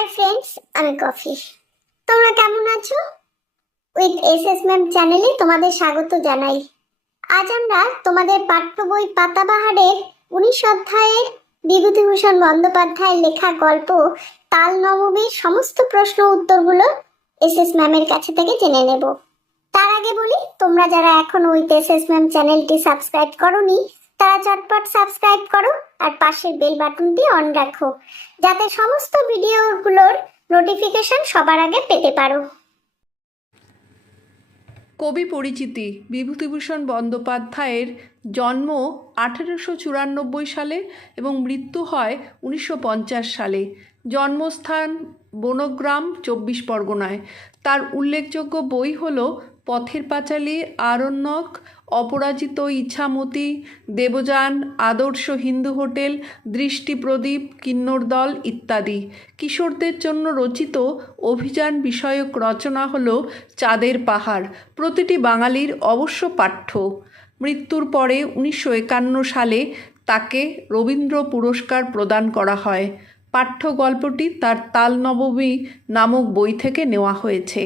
Hi friends, আমি coffee. তোমরা কেমন আছো? উইথ এসএস ম্যাম চ্যানেলে তোমাদের স্বাগত জানাই। আজ আমরা তোমাদের পাঠ্য বই পাতাবাহারের 19 অধ্যায়ের বিভূতিভূষণ বন্দ্যোপাধ্যায়ের লেখা গল্প তাল নবমীর সমস্ত প্রশ্ন উত্তরগুলো এসএস ম্যামের কাছে থেকে জেনে নেব। তার আগে বলি, তোমরা যারা এখনো উইথ এসএস ম্যাম চ্যানেলটি সাবস্ক্রাইব করোনি তারা চটপট সাবস্ক্রাইব করো আর পাশের বেল বাটনটি অন রাখো, যাতে সমস্ত ভিডিওগুলোর নোটিফিকেশন সবার আগে পেতে পারো। কবি পরিচিতি। বিভূতিভূষণ বন্দ্যোপাধ্যায়ের জন্ম 1894 সালে এবং মৃত্যু হয় 1950 সালে। জন্মস্থান বনগ্রাম, 24 পরগনায়। তার উল্লেখযোগ্য বই হল পথের পাঁচালী, আরণ্যক, অপরাজিত, ইছামতি, দেবযান, আদর্শ হিন্দু হোটেল, দৃষ্টি প্রদীপ, কিন্নর দল ইত্যাদি। কিশোরদের জন্য রচিত অভিযান বিষয়ক রচনা হল চাঁদের পাহাড়, প্রতিটি বাঙালির অবশ্য পাঠ্য। মৃত্যুর পরে 1951 সালে তাকে রবীন্দ্র পুরস্কার প্রদান করা হয়। পাঠ্য গল্পটি তার তাল নবমী নামক বই থেকে নেওয়া হয়েছে।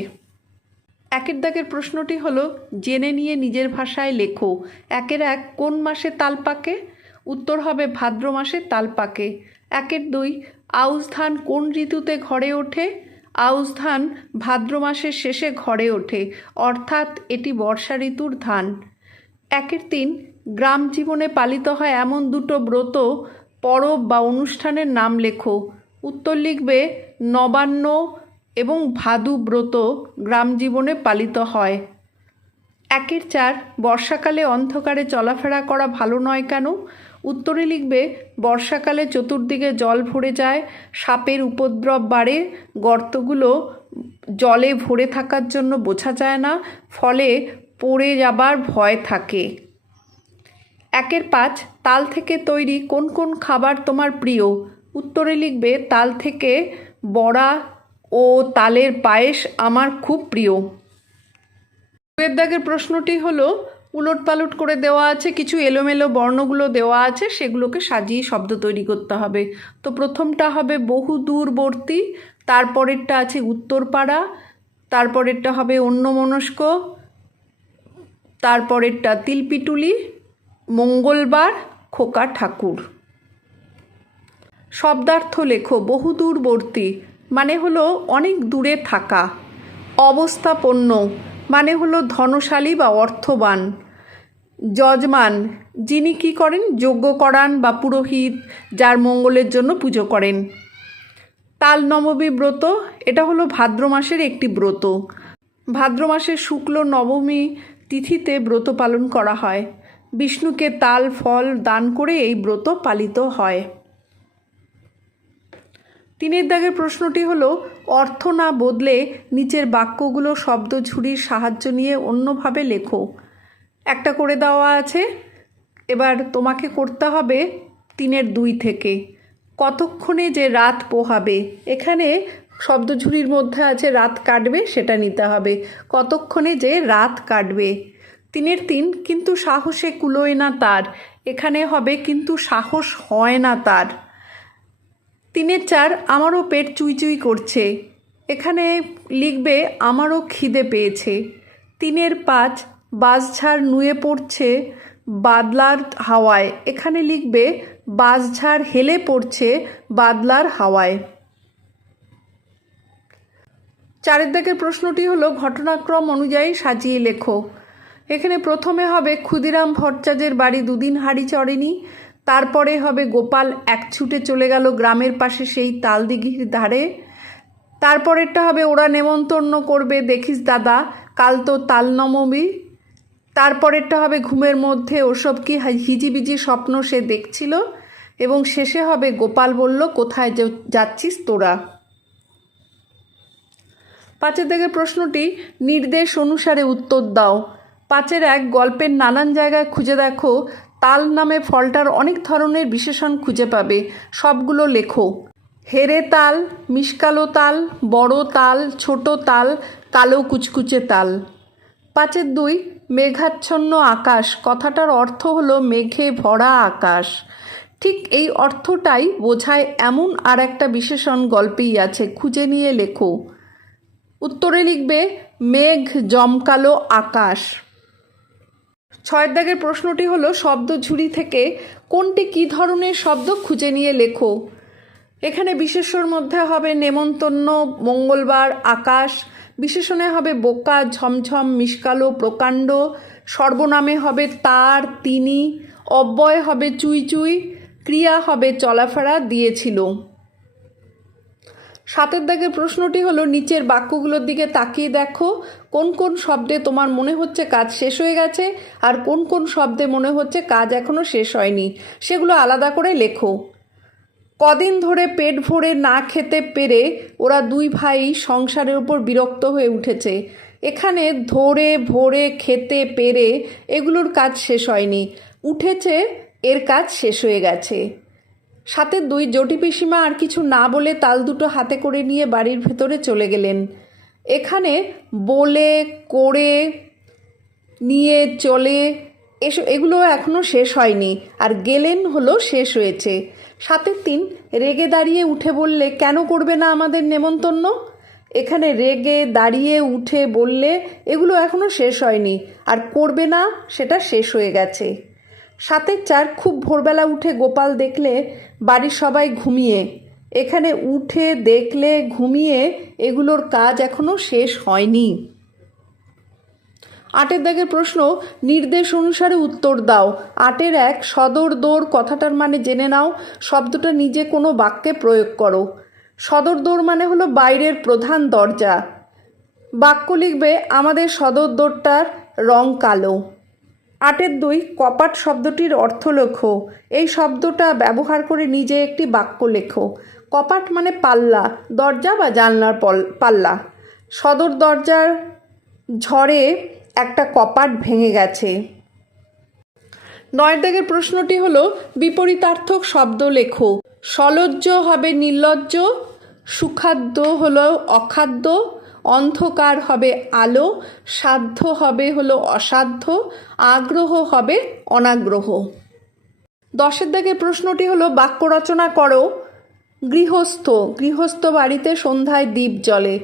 একের দাগের প্রশ্নটি হলো, জেনে নিয়ে নিজের ভাষায় লেখো। 1 কোন মাসে তাল পাকে? উত্তর হবে ভাদ্র মাসে তাল পাকে। 2 আউশ ধান কোন ঋতুতে ঘরে ওঠে? আউশ ধান ভাদ্র মাসের শেষে ঘরে ওঠে, অর্থাৎ এটি বর্ষা ঋতুর ধান। 3 গ্রাম জীবনে পালিত হয় এমন দুটো ব্রত, পরব বা অনুষ্ঠানের নাম লেখো। উত্তর লিখবে নবান্ন এবং ভাদু ব্রত গ্রাম জীবনে পালিত হয়। 4 বর্ষাকালে অন্ধকারে চলাফেরা করা ভালো নয় কেন? উত্তরে লিখবে বর্ষাকালে চতুর্দিকে জল ভরে যায়, সাপের উপদ্রব বাড়ে, গর্তগুলো জলে ভরে থাকার জন্য বোঝা যায় না, ফলে পড়ে যাবার ভয় থাকে। 5 তাল থেকে তৈরি কোন কোন খাবার তোমার প্রিয়? উত্তরে লিখবে তাল থেকে বড়া ও তালের পায়েস আমার খুব প্রিয়। 2 দাগের প্রশ্নটি হলো, উলটপালট করে দেওয়া আছে, কিছু এলোমেলো বর্ণগুলো দেওয়া আছে, সেগুলোকে সাজিয়ে শব্দ তৈরি করতে হবে। তো প্রথমটা হবে বহু দূরবর্তী, তারপরেরটা আছে উত্তরপাড়া, তারপরেরটা হবে অন্যমনস্ক, তারপরেরটা তিলপিটুলি, মঙ্গলবার, খোকা ঠাকুর। শব্দার্থ লেখো। বহু দূরবর্তী মানে হলো অনেক দূরে থাকা। অবস্থাপন্ন মানে হলো ধনশালী বা অর্থবান। যজমান যিনি কি করেন? যজ্ঞ করান বা পুরোহিত, যার মঙ্গলের জন্য পুজো করেন। তাল নবমী ব্রত, এটা হলো ভাদ্র মাসের একটি ব্রত। ভাদ্র মাসের শুক্ল নবমী তিথিতে ব্রত পালন করা হয়। বিষ্ণুকে তাল ফল দান করে এই ব্রত পালিত হয়। 3 দাগের প্রশ্নটি হলো, অর্থ না বদলে নিচের বাক্যগুলো শব্দ ঝুড়ির সাহায্য নিয়ে অন্যভাবে লেখো। একটা করে দেওয়া আছে, এবার তোমাকে করতে হবে 3-2 থেকে। কতক্ষণে যে রাত পোহাবে, এখানে শব্দ ঝুড়ির মধ্যে আছে রাত কাটবে, সেটা নিতে হবে। কতক্ষণে যে রাত কাটবে। 3 কিন্তু সাহসে কুলোয় না তার, এখানে হবে কিন্তু সাহস হয় না তার। 3 আমারও পেট চুইচুই করছে, এখানে লিখবে আমারও খিদে পেয়েছে। 3 বাঁশঝাড় নুয়ে পড়ছে বাদলার হাওয়ায়, এখানে লিখবে বাঁশঝাড় হেলে পড়ছে বাদলার হাওয়ায়। 4 দাগের প্রশ্নটি হলো, ঘটনাক্রম অনুযায়ী সাজিয়ে লেখো। এখানে প্রথমে হবে ক্ষুদিরাম ভট্টাচার্যের বাড়ি দুদিন হাঁড়ি চড়েনি, তারপরে হবে গোপাল এক ছুটে চলে গেল গ্রামের পাশে সেই তালদিঘির ধারে, তারপরেরটা হবে ওরা নেমন্তন্ন করবে দেখিস দাদা কাল তো তাল নবমী, তারপরেরটা হবে ঘুমের মধ্যে ওসব কি হিজিবিজি স্বপ্ন সে দেখছিল, এবং শেষে হবে গোপাল বলল কোথায় যাচ্ছিস তোরা। 5 দাগের প্রশ্নটি, নির্দেশ অনুসারে উত্তর দাও। 5 গল্পের নানান জায়গায় খুঁজে দেখো, তাল নামে ফলটার অনেক ধরনের বিশেষণ খুঁজে পাবে, সবগুলো লেখো। হেরে তাল, মিশকালো তাল, বড় তাল, ছোট তাল, কালো কুচকুচে তাল। 5-2 মেঘাচ্ছন্ন আকাশ, কথাটার অর্থ হলো মেঘে ভরা আকাশ। ঠিক এই অর্থটাই বোঝায় এমন আর একটা বিশেষণ গল্পেই আছে, খুঁজে নিয়ে লেখো। উত্তরে লিখবে মেঘ জমকালো আকাশ। 6 দাগের প্রশ্নটি হলো শব্দ ঝুড়ি থেকে কোনটি কী ধরনের শব্দ, খুঁজে নিয়ে লেখো। এখানে বিশেষ্যর মধ্যে হবে নেমন্তন্ন, মঙ্গলবার, আকাশ। বিশেষণে হবে বোকা, ঝমঝম, মিশকালো, প্রকাণ্ড। সর্বনামে হবে তার, তিনি। অব্যয় হবে চুই চুই। ক্রিয়া হবে চলাফেরা, দিয়েছিল। 7 দাগের প্রশ্নটি হলো নিচের বাক্যগুলোর দিকে তাকিয়ে দেখো কোন কোন শব্দে তোমার মনে হচ্ছে কাজ শেষ হয়ে গেছে আর কোন কোন শব্দে মনে হচ্ছে কাজ এখনো শেষ হয়নি, সেগুলো আলাদা করে লেখো। কদিন ধরে পেট ভরে না খেতে পেরে ওরা দুই ভাই সংসারের উপর বিরক্ত হয়ে উঠেছে। এখানে ধরে ভরে খেতে পেরে এগুলোর কাজ শেষ হয়নি, উঠেছে এর কাজ শেষ হয়ে গেছে। 7-2 জটি পিসিমা আর কিছু না বলে তাল দুটো হাতে করে নিয়ে বাড়ির ভেতরে চলে গেলেন। এখানে বলে, করে, নিয়ে, চলে এগুলো এখনও শেষ হয়নি, আর গেলেন হলো শেষ হয়েছে। 7-3 রেগে দাঁড়িয়ে উঠে বললে কেন করবে না আমাদের নেমন্তন্ন। এখানে রেগে দাঁড়িয়ে উঠে বললে এগুলো এখনও শেষ হয়নি, আর করবে না সেটা শেষ হয়ে গেছে। 7-4 খুব ভোরবেলা উঠে গোপাল দেখলে বাড়ির সবাই ঘুমিয়ে। এখানে উঠে দেখলে ঘুমিয়ে এগুলোর কাজ এখনও শেষ হয়নি। 8 দাগের প্রশ্ন নির্দেশ অনুসারে উত্তর দাও। 8-1 সদর দৌড় কথাটার মানে জেনে নাও, শব্দটা নিজে কোনো বাক্যে প্রয়োগ করো। সদর দৌড় মানে হলো বাইরের প্রধান দরজা। বাক্য লিখবে আমাদের সদর দৌড়টার রং কালো। 8-2 কপাট শব্দটির অর্থ লেখো। এই শব্দটা ব্যবহার করে নিজে একটি বাক্য লেখো। কপাট মানে পাল্লা, দরজা বা জানলার পাল্লা। সদর দরজার ঝড়ে একটা কপাট ভেঙে গেছে। 9 দাগের প্রশ্নটি হলো বিপরীতার্থক শব্দ লেখো। সলজ্জ হবে নির্লজ্জ, সুখাদ্য হলো অখাদ্য, অন্ধকার হবে আলো, সাধ্য হবে হলো অসাধ্য, আগ্রহ হবে অনাগ্রহ। 10 দাগের প্রশ্নটি হলো বাক্য রচনা করো। গৃহস্থ বাড়িতে সন্ধ্যায় দ্বীপ জ্বলে।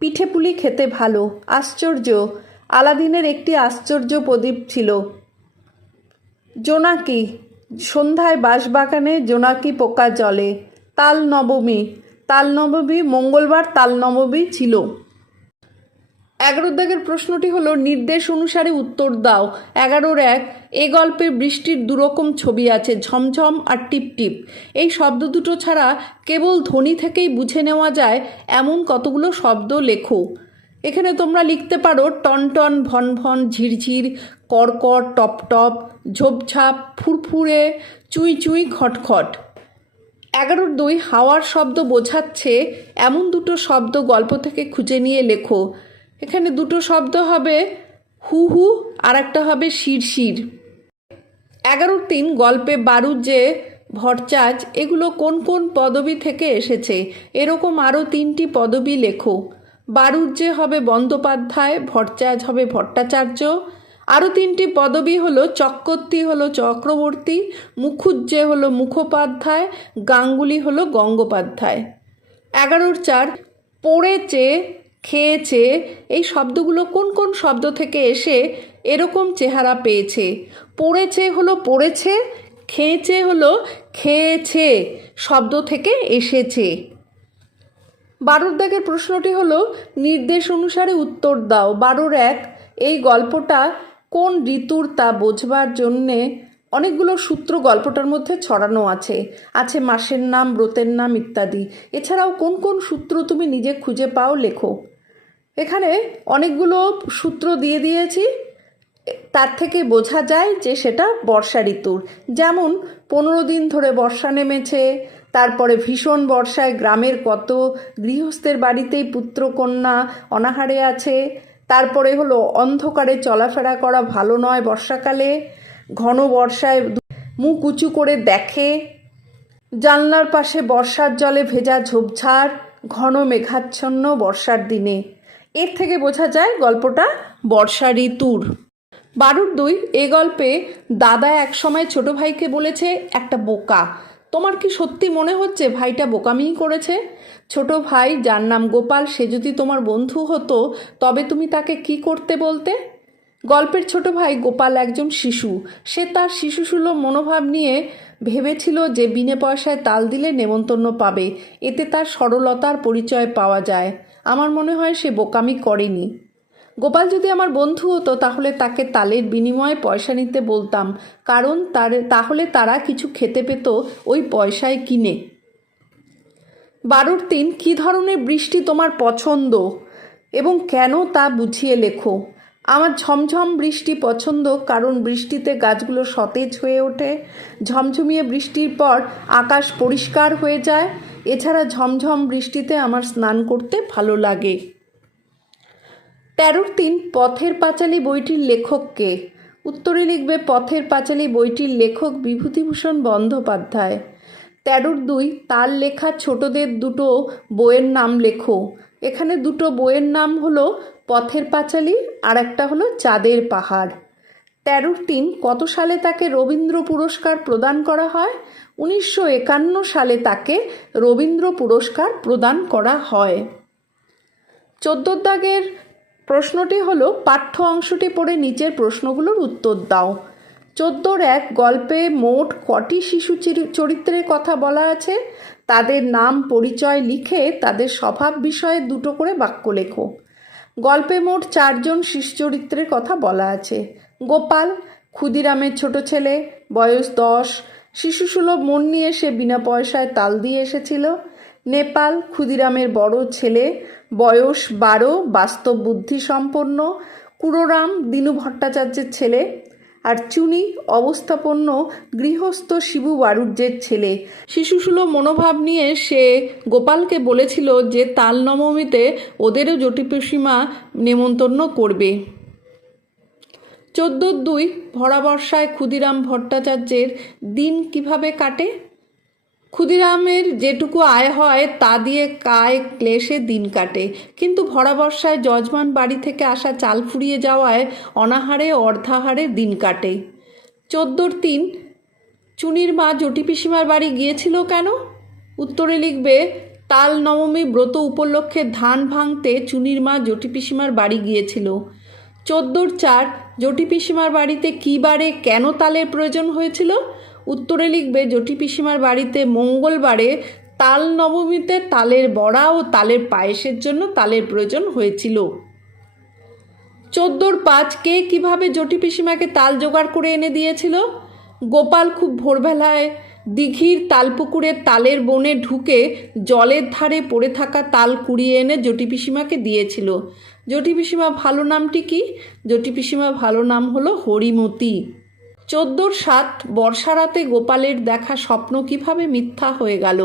পিঠে পুলি খেতে ভালো। আশ্চর্য, আলাদিনের একটি আশ্চর্য প্রদীপ ছিল। জোনাকি, সন্ধ্যায় বাঁশবাগানে জোনাকি পোকা জ্বলে। তাল নবমী, মঙ্গলবার তাল নবমী ছিল। 11 দাগের প্রশ্নটি হলো নির্দেশ অনুসারে উত্তর দাও। 11-1 এ গল্পে বৃষ্টির দুরকম ছবি আছে, ঝমঝম আর টিপটিপ। এই শব্দ দুটো ছাড়া কেবল ধ্বনি থেকেই বুঝে নেওয়া যায় এমন কতগুলো শব্দ লেখো। এখানে তোমরা লিখতে পারো টনটন, ভনভন, ঝিরঝির, কড়কড়, টপটপ, ঝোপঝাপ, ফুরফুরে, চুই চুই, খটখট। 11-2 হাওয়ার শব্দ বোঝাচ্ছে এমন দুটো শব্দ গল্প থেকে খুঁজে নিয়ে লেখো। এখানে দুটো শব্দ হবে হু হু আর একটা হবে শিরশির। 11-3 গল্পে বারুজ্যে, ভট্টাচ এগুলো কোন কোন পদবী থেকে এসেছে, এরকম আরও 3টি পদবী লেখো। বারুজ্যে হবে বন্দ্যোপাধ্যায়, ভট্টাচ হবে ভট্টাচার্য। আরও 3টি পদবী হলো চক্রবর্তী হলো চক্রবর্তী, মুখুজ্জে হলো মুখোপাধ্যায়, গাঙ্গুলি হলো গঙ্গোপাধ্যায়। 11-4 পড়েছে, খেয়েছে এই শব্দগুলো কোন কোন শব্দ থেকে এসে এরকম চেহারা পেয়েছে। পড়েছে হলো পড়েছে, খেয়েছে হলো খেয়েছে শব্দ থেকে এসেছে। 12 দাগের প্রশ্নটি হলো নির্দেশ অনুসারে উত্তর দাও। 12-1 এই গল্পটা কোন ঋতুর তা বোঝবার জন্যে অনেকগুলো সূত্র গল্পটার মধ্যে ছড়ানো আছে মাসের নাম, ব্রতের নাম ইত্যাদি। এছাড়াও কোন কোন সূত্র তুমি নিজে খুঁজে পাও লেখো। এখানে অনেকগুলো সূত্র দিয়ে দিয়েছি, তার থেকে বোঝা যায় যে সেটা বর্ষা ঋতুর। যেমন 15 দিন ধরে বর্ষা নেমেছে, তারপরে ভীষণ বর্ষায় গ্রামের কত গৃহস্থের বাড়িতেই পুত্রকন্যা অনাহারে আছে, তারপরে হলো অন্ধকারে চলাফেরা করা ভালো নয় বর্ষাকালে, ঘন বর্ষায় মুখ উঁচু করে দেখে, জানলার পাশে বর্ষার জলে ভেজা ঝোপঝাড়, ঘন মেঘাচ্ছন্ন বর্ষার দিনে। এর থেকে বোঝা যায় গল্পটা বর্ষা ঋতুর। 12 এ গল্পে দাদা একসময় ছোট ভাইকে বলেছে একটা বোকা। তোমার কি সত্যি মনে হচ্ছে ভাইটা বোকামিই করেছে? ছোট ভাই, যার নাম গোপাল, সে যদি তোমার বন্ধু হতো তবে তুমি তাকে কি করতে বলতে? গল্পের ছোট ভাই গোপাল একজন শিশু। সে তার শিশুসুলভ মনোভাব নিয়ে ভেবেছিল যে বিনে পয়সায় তাল দিলে নেমন্তন্ন পাবে, এতে তার সরলতার পরিচয় পাওয়া যায়। আমার মনে হয় সে বোকামি করেনি। গোপাল যদি আমার বন্ধু হতো তাহলে তাকে তালের বিনিময়ে পয়সা নিতে বলতাম, কারণ তাহলে তারা কিছু খেতে পেত ওই পয়সায় কিনে। 12 কী ধরনের বৃষ্টি তোমার পছন্দ এবং কেন তা বুঝিয়ে লেখো। আমার ঝমঝম বৃষ্টি পছন্দ, কারণ বৃষ্টিতে গাছগুলো সতেজ হয়ে ওঠে। ঝমঝমিয়ে বৃষ্টির পর আকাশ পরিষ্কার হয়ে যায়। এছাড়া ঝমঝম বৃষ্টিতে আমার স্নান করতে ভালো লাগে। 13 পথের পাঁচালী বইটির লেখক কে? উত্তরে লিখবে পথের পাঁচালী বইটির লেখক বিভূতিভূষণ বন্দ্যোপাধ্যায়। 13 তার লেখা ছোটদের দুটো বইয়ের নাম লেখো। এখানে দুটো বইয়ের নাম হলো পথের পাঁচালী আর একটা হলো চাঁদের পাহাড়। 13 কত সালে তাকে রবীন্দ্র পুরস্কার প্রদান করা হয়? 1951 সালে তাকে রবীন্দ্র পুরস্কার প্রদান করা হয়। 14 দাগের প্রশ্নটি হলো পাঠ্য অংশটি পড়ে নিচের প্রশ্নগুলোর উত্তর দাও। 14 গল্পে মোট কটি শিশু চরিত্রের কথা বলা আছে? তাদের নাম পরিচয় লিখে তাদের স্বভাব বিষয়ে দুটো করে বাক্য লেখো। গল্পে মোট 4 জন শিশু চরিত্রের কথা বলা আছে। গোপাল ক্ষুদিরামের ছোট ছেলে, বয়স 10, শিশুসুলভ মন নিয়ে সে বিনা পয়সায় তাল দিয়ে এসেছিল। নেপাল ক্ষুদিরামের বড় ছেলে, বয়স 12, বাস্তব বুদ্ধি সম্পন্ন। কুড়োরাম দীনু ভট্টাচার্যের ছেলে। আর চুনি অবস্থাপন্ন গৃহস্থ শিবু বাড়ুজ্যের ছেলে। শিশুসুলভ মনোভাব নিয়ে সে গোপালকে বলেছিল যে তাল নবমীতে ওদেরও জটিপিসিমা নেমন্তন্ন করবে। 14 ভরা বর্ষায় ক্ষুদিরাম ভট্টাচার্যের দিন কিভাবে কাটে? ক্ষুদিরামের যেটুকু আয় হয় তা দিয়ে কায় ক্লেশে দিন কাটে, কিন্তু ভরা বর্ষায় যজমান বাড়ি থেকে আসা চাল ফুরিয়ে যাওয়ায় অনাহারে অর্ধাহারে দিন কাটে। 14 চুনির মা জটিপিসিমার বাড়ি গিয়েছিল কেন? উত্তরে লিখবে তাল নবমী ব্রত উপলক্ষে ধান ভাঙতে চুনির মা জটিপিসিমার বাড়ি গিয়েছিল। 14 জটিপিসিমার বাড়িতে কী বারে কেন তালের প্রয়োজন হয়েছিল? উত্তরে লিখবে জটিপিসিমার বাড়িতে মঙ্গলবারে তাল নবমীতে তালের বড়া ও তালের পায়েসের জন্য তালের প্রয়োজন হয়েছিল। 14 কে কিভাবে জটিপিসিমাকে তাল জোগাড় করে এনে দিয়েছিল? গোপাল খুব ভোরবেলায় দিঘির তালপুকুরের তালের বনে ঢুকে জলের ধারে পড়ে থাকা তাল কুড়িয়ে এনে জটিপিসিমাকে দিয়েছিল। জটিপিসিমা ভালো নামটি কি? জটিপিসিমা ভালো নাম হলো হরিমতি। 14 বর্ষা রাতে গোপালের দেখা স্বপ্ন কিভাবে মিথ্যা হয়ে গেল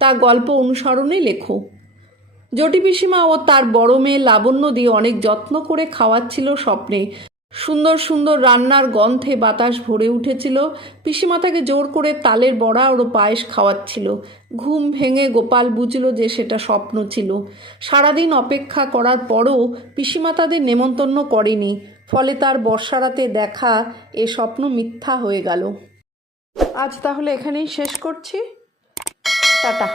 তা গল্প অনুসরণে লেখো। জটিপিসিমা ও তার বড় মেয়ে লাবণ্য দিয়ে অনেক যত্ন করে খাওয়াচ্ছিল স্বপ্নে। সুন্দর সুন্দর রান্নার গন্ধে বাতাস ভরে উঠেছিল। পিসিমা তাকে জোর করে তালের বড়া ও পায়েস খাওয়াচ্ছিল। ঘুম ভেঙে গোপাল বুঝল যে সেটা স্বপ্ন ছিল। সারাদিন অপেক্ষা করার পরও পিসিমা তাদের নেমন্তন্ন করেনি, ফলে তার বর্ষা রাতে দেখা এ স্বপ্ন মিথ্যা হয়ে গেল। আজ তাহলে এখানেই শেষ করছি। টাটা।